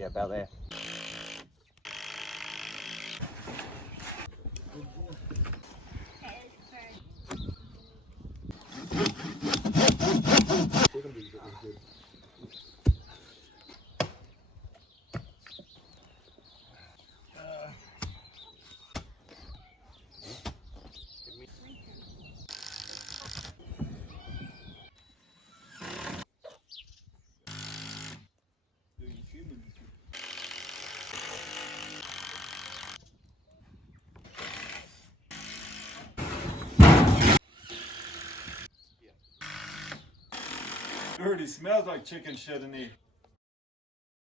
Yeah, about there. Dirty, smells like chicken shit in here.